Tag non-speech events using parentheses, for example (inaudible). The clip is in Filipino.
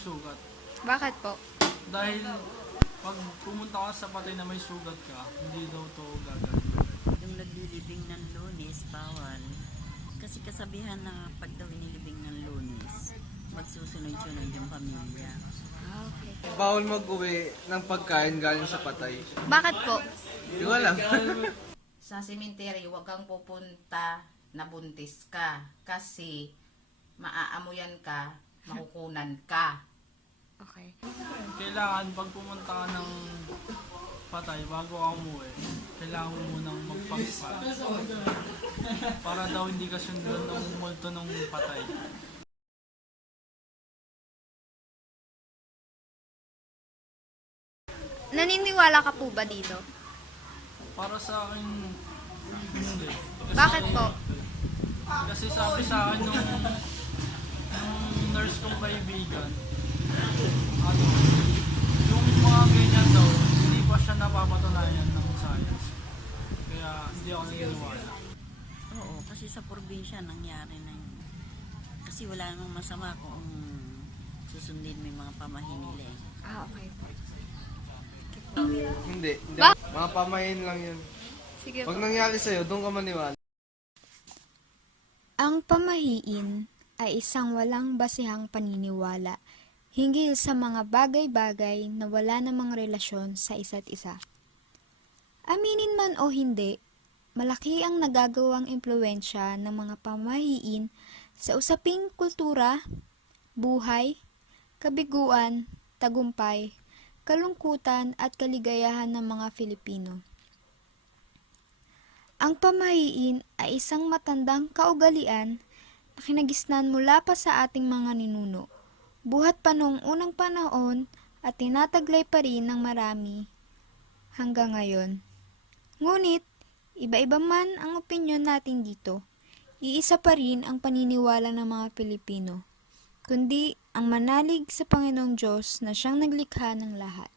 sugat. Bakit po? Dahil pag pumunta ka sa patay na may sugat ka, hindi daw to gagawin. Yung naglilibing ng lunes, bawal. Kasi kasabihan na pag daw inilibing ng lunes, magsusunod-sunod yung pamilya. Ah, okay. Bawal mag-uwi ng pagkain galing sa patay. Bakit po? Hindi ko alam. (laughs) Sa cemetery, huwag kang pupunta na buntis ka. Kasi maaamuyan ka, makukunan ka. Okay. Kailangan pag pumunta ka ng patay bago ka umuwi, kailangan mo munang magpagpa. (laughs) Para daw hindi ka sundan ng multo ng patay. Naniniwala ka po ba dito? Para sa akin, hindi. Kasi, Bakit po? Kasi sabi sa akin nung, nung nurse kong kaibigan, ano, yung mga ganyan daw, hindi pa siya napapatunayan ng science. Kaya hindi ako naniniwala. Oo, kasi sa probinsya nangyari na yun. Kasi wala namang masama kung susundin mo yung mga pamahin nila eh. Ah, okay hindi. hindi. Mga pamayin lang yun. Sige po. Pag nangyari sa'yo, doon ka maniwala. Ang pamahiin ay isang walang basihang paniniwala hinggil sa mga bagay-bagay na wala namang relasyon sa isa't isa. Aminin man o hindi, malaki ang nagagawang impluensya ng mga pamahiin sa usaping kultura, buhay, kabiguan, tagumpay, kalungkutan at kaligayahan ng mga Filipino. Ang pamahiin ay isang matandang kaugalian na kinagisnan mula pa sa ating mga ninuno. Buhat pa noong unang panahon at tinataglay pa rin ng marami hanggang ngayon. Ngunit, iba-iba man ang opinyon natin dito, iisa pa rin ang paniniwala ng mga Pilipino, kundi ang manalig sa Panginoong Diyos na siyang naglikha ng lahat.